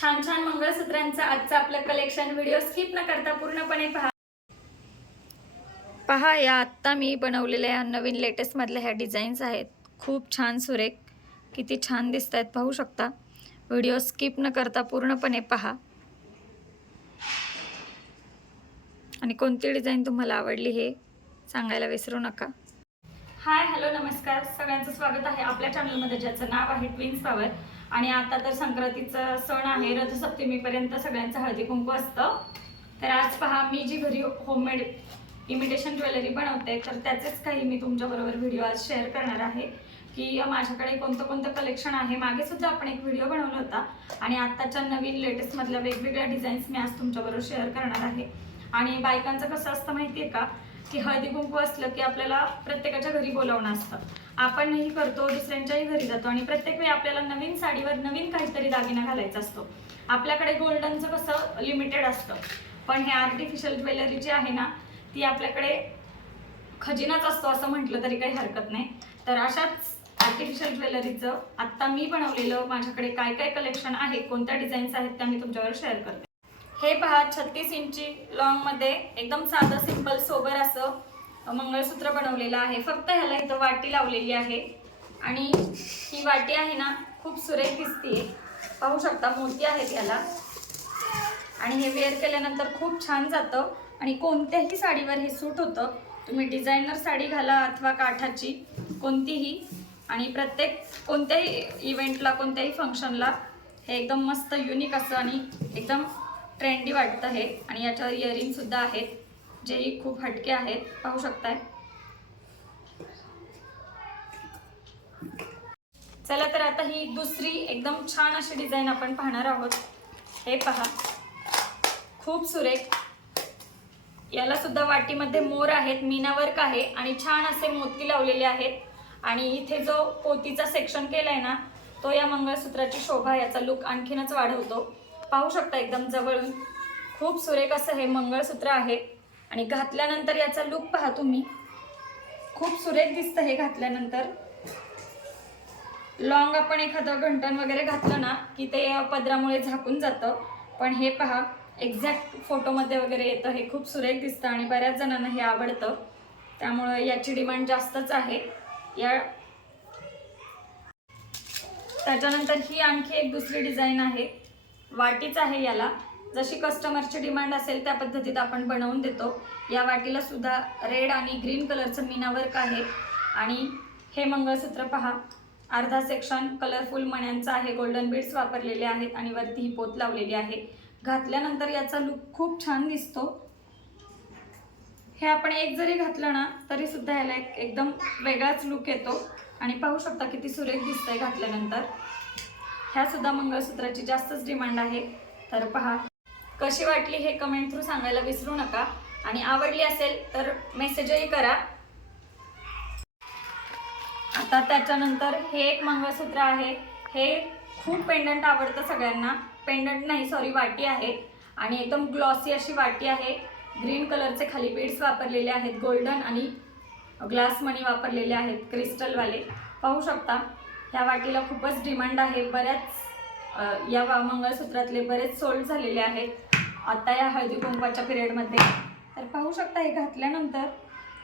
छान छान मंगळसूत्रांचा आजचा आपलं कलेक्शन व्हिडिओ स्किप न करता पूर्णपणे पहा. पहा या आत्ता मी बनवलेल्या या नवीन लेटेस्टमधल्या ह्या डिझाईन्स आहेत. खूप छान सुरेख. किती छान दिसत आहेत पाहू शकता. व्हिडिओ स्किप न करता पूर्णपणे पहा. आणि कोणती डिझाईन तुम्हाला आवडली हे सांगायला विसरू नका. हाय हॅलो नमस्कार. सगळ्यांचं स्वागत आहे आपल्या चॅनलमध्ये ज्याचं नाव आहे ट्विन्स पॉवर आणि आता तर संक्रांतीचा सण आहे रथसप्तमीपर्यंत सगळ्यांचं हळदी कुंकू असतं. तर आज पहा मी जी घरी होममेड इमिटेशन ज्वेलरी बनवते तर त्याचेच काही मी तुमच्याबरोबर व्हिडिओ आज शेअर करणार आहे. की माझ्याकडे कोणतं कोणतं कलेक्शन आहे मागे सुद्धा आपण एक व्हिडिओ बनवला होता. आणि आत्ताच्या नवीन लेटेस्टमधल्या वेगवेगळ्या डिझाईन्स मी आज तुमच्याबरोबर शेअर करणार आहे. आणि बायकांचं कसं असतं माहिती आहे का? की हळदी कुंकू असलं की आपल्याला प्रत्येकाच्या घरी बोलावणं असतं. आपणही करतो दुसऱ्यांच्याही घरी जातो आणि प्रत्येक वेळी आपल्याला नवीन साडीवर नवीन काहीतरी दागिना घालायचा असतो. आपल्याकडे गोल्डनचं कसं लिमिटेड असतं. पण हे आर्टिफिशियल ज्वेलरी जी आहे ना ती आपल्याकडे खजिनाच असतो असं म्हटलं तरी काही हरकत नाही. तर अशाच आर्टिफिशियल ज्वेलरीचं आत्ता मी बनवलेलं माझ्याकडे काय काय कलेक्शन आहे कोणत्या डिझाईन्स आहेत त्या मी तुमच्यावर शेअर करते. हे पहा छत्तीस इंची लॉंगमध्ये एकदम साधं सिंपल सोबर असं मंगळसूत्र बनवलेलं आहे. फक्त ह्याला इथं वाटी लावलेली आहे. आणि ही वाटी आहे ना खूप सुरेख दिसते पाहू शकता मोती आहेत याला. आणि हे वेअर केल्यानंतर खूप छान जातं. आणि कोणत्याही साडीवर हे सूट होतं. तुम्ही डिझायनर साडी घाला अथवा काठाची कोणतीही. आणि प्रत्येक कोणत्याही इव्हेंटला कोणत्याही फंक्शनला हे एकदम मस्त युनिक असं आणि एकदम ट्रेंडी वाटतं हे आणि याच्यावर इयरिंग सुद्धा आहेत जेही खूप हटके आहेत. पाहू शकताय. चला तर आता ही दुसरी एकदम छान अशी डिझाईन आपण पाहणार आहोत. हे पहा. खूप सुरेख. याला सुद्धा वाटीमध्ये मोर आहेत मीनावर्क आहे आणि छान असे मोती लावलेले आहेत. आणि इथे जो पोतीचा सेक्शन केलाय ना तो या मंगळसूत्राची शोभा याचा लुक आणखीनच वाढवतो. पाहू शकता एकदम जवळून. खूप सुरेख असं हे मंगळसूत्र आहे. आणि घातल्यानंतर याचा लुक पहा तुम्ही. खूप सुरेख दिसतं हे घातल्यानंतर. लॉंग आपण एखादं घंटण वगैरे घातलं ना की ते पदरामुळे झाकून जातं. पण हे पहा एक्झॅक्ट फोटोमध्ये वगैरे येतं. हे खूप सुरेख दिसतं आणि बऱ्याच जणांना हे आवडतं. त्यामुळं याची डिमांड जास्तच आहे. या त्याच्यानंतर ही आणखी एक दुसरी डिझाईन आहे. वाटीच आहे याला. जशी कस्टमरची डिमांड असेल त्या पद्धतीत आपण बनवून देतो. या वाटीला सुद्धा रेड आणि ग्रीन कलरचं मीना वर्क आहे. आणि हे मंगळसूत्र पहा. अर्धा सेक्शन कलरफुल मण्यांचा आहे. गोल्डन बीड्स वापरलेले आहेत आणि वरती ही पोत लावलेली आहे. घातल्यानंतर याचा लुक खूप छान दिसतो. हे आपण एक जरी घातलं ना तरी सुद्धा याला एक एकदम वेगळाच लुक येतो. आणि पाहू शकता किती सुरेख दिसतंय घातल्यानंतर. ह्या सुद्धा मंगळसूत्राची जास्तच डिमांड आहे. तर पहा कशी वाटली हे कमेंट थ्रू सांगायला विसरू नका. आणि आवडली असेल तर मेसेजही करा. आता त्याच्यानंतर हे एक मंगळसूत्र आहे. हे खूप पेंडंट आवडतं सगळ्यांना. पेंडंट नाही सॉरी वाटी आहे. आणि एकदम ग्लॉसी अशी वाटी आहे. ग्रीन कलरचे खाली बीड्स वापरलेले आहेत. गोल्डन आणि ग्लास मणी वापरलेले आहेत. क्रिस्टलवाले पाहू शकता. ह्या वाटीला खूपच डिमांड आहे. बऱ्याच या मंगळसूत्रातले बरेच सोल्ड झालेले आहेत. आता या हळदी कुंकवाच्या पिरियडमध्ये. तर पाहू शकता हे घातल्यानंतर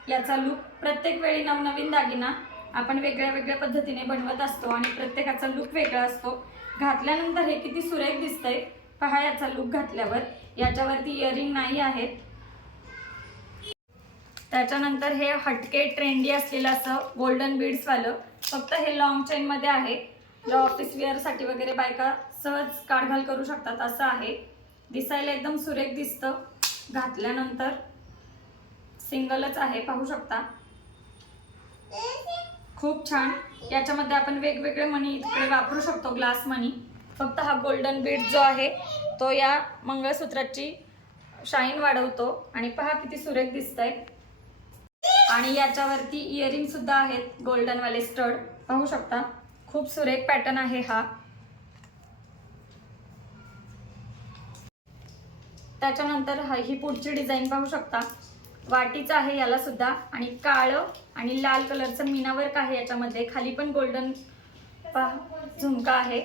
याचा लुक प्रत्येक वेळी नवनवीन दागिना आपण वेगळ्या वेगळ्या पद्धतीने बनवत असतो आणि प्रत्येकाचा लुक वेगळा असतो. घातल्यानंतर हे किती सुरेख दिसतंय. पहा याचा लुक घातल्यावर. याच्यावरती इयरिंग नाही आहेत. त्याच्यानंतर हे हटके ट्रेंडी असलेलं असं गोल्डन बीड्सवालं फक्त हे लॉंग चेनमध्ये आहे. जे ऑफिस वेअरसाठी वगैरे बायका सहज काढघाल करू शकतात असं आहे. दिसायला एकदम सुरेख दिसतं. घातल्यानंतर सिंगलच आहे पाहू शकता. खूप छान. याच्यामध्ये आपण वेगवेगळे मणी इकडे वापरू शकतो ग्लास मणी. फक्त हा गोल्डन बीड जो आहे तो या मंगळसूत्राची शाईन वाढवतो. आणि पहा किती सुरेख दिसतंय. आणि याच्यावरती इयरिंग सुद्धा आहेत गोल्डन वाले स्टड पाहू शकता? खूप सुरेख पॅटर्न आहे हा. त्याच्यानंतर ही पुढची डिझाईन पाहू शकता. वाटीचं आहे याला सुद्धा. आणि काळं आणि लाल कलरचं मीनावर्क आहे याच्यामध्ये. खाली पण गोल्डन पहा झुमका आहे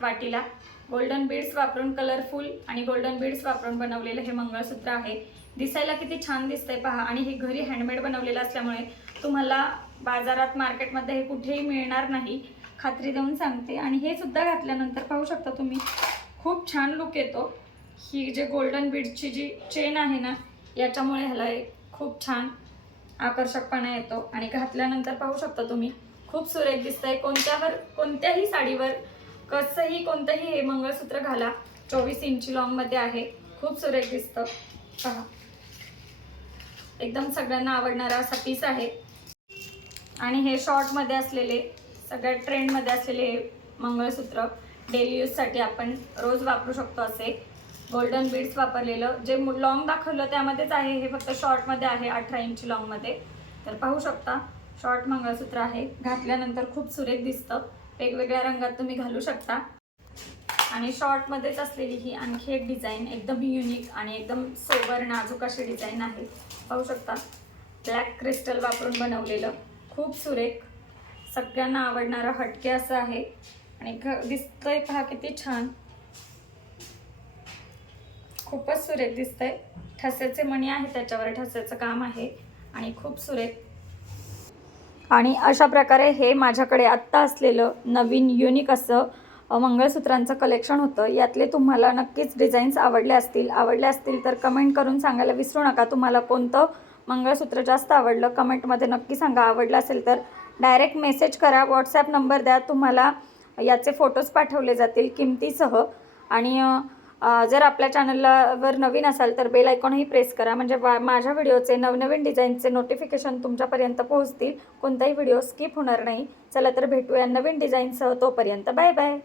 वाटीला. गोल्डन बीड्स वापरून कलरफुल आणि गोल्डन बीड्स वापरून बनवलेलं हे मंगळसूत्र आहे. दिसायला किती छान दिसतंय पहा. आणि हे घरी हँडमेड बनवलेलं असल्यामुळे तुम्हाला बाजारात मार्केटमध्ये हे कुठेही मिळणार नाही. खात्री देऊन सांगते. आणि हे सुद्धा घातल्यानंतर पाहू शकता तुम्ही खूप छान लुक येतो. ही जे गोल्डन बीडची जी चेन आहे ना याच्यामुळे ह्याला एक खूप छान आकर्षकपणा येतो. आणि घातल्यानंतर पाहू शकता तुम्ही खूप सुरेख दिसतंय. कोणत्यावर कोणत्याही साडीवर कसंही कोणतंही हे मंगळसूत्र घाला चोवीस इंची लॉंगमध्ये आहे. खूप सुरेख दिसतं. पहा. एकदम सगळ्यांना आवडणारा असा पीस आहे. आणि हे शॉर्टमध्ये असलेले सगळ्या ट्रेंडमध्ये असलेले हे मंगळसूत्र डेली यूजसाठी आपण रोज वापरू शकतो असे. गोल्डन बीड्स वापरलेलं. जे लॉंग दाखवलं त्यामध्येच आहे. हे फक्त शॉर्टमध्ये आहे अठरा इंची लॉंगमध्ये तर पाहू शकता शॉर्ट मंगळसूत्र आहे. घातल्यानंतर खूप सुरेख दिसतं. वेगवेगळ्या रंगात तुम्ही घालू शकता. आणि शॉर्टमध्येच असलेली ही आणखी एक डिझाईन एकदम युनिक आणि एकदम सोबर नाजूक अशी डिझाईन आहे. पाहू शकता. ब्लॅक क्रिस्टल वापरून बनवलेलं. खूप सुरेख. सगळ्यांना आवडणारं हटके असं आहे. आणि घ दिसतंय पहा किती छान. खूपच सुरेख दिसतंय. ठस्याचे मणी आहे त्याच्यावर ठस्याचं काम आहे. आणि खूप सुरेख. आणि अशा प्रकारे हे माझ्याकडे आत्ता असलेलं नवीन युनिक असं मंगळसूत्रांचं कलेक्शन होतं. यातले तुम्हाला नक्कीच डिझाईन्स आवडले असतील. आवडले असतील तर कमेंट करून सांगायला विसरू नका. तुम्हाला कोणतं मंगळसूत्र जास्त आवडलं कमेंटमध्ये नक्की सांगा. आवडलं असेल तर डायरेक्ट मेसेज करा. व्हॉट्सॲप नंबर द्या. तुम्हाला याचे फोटोज पाठवले जातील किमतीसह. आणि जर आपल्या चॅनलला वर नवीन असाल तर बेल आयकॉनही प्रेस करा. म्हणजे वा- माझ्या व्हिडिओचे नवनवीन डिझाईनचे नोटिफिकेशन तुमच्यापर्यंत पोहोचतील. कोणताही व्हिडिओ स्किप होणार नाही. चला तर भेटूया नवीन डिझाईनसह तोपर्यंत. Bye bye.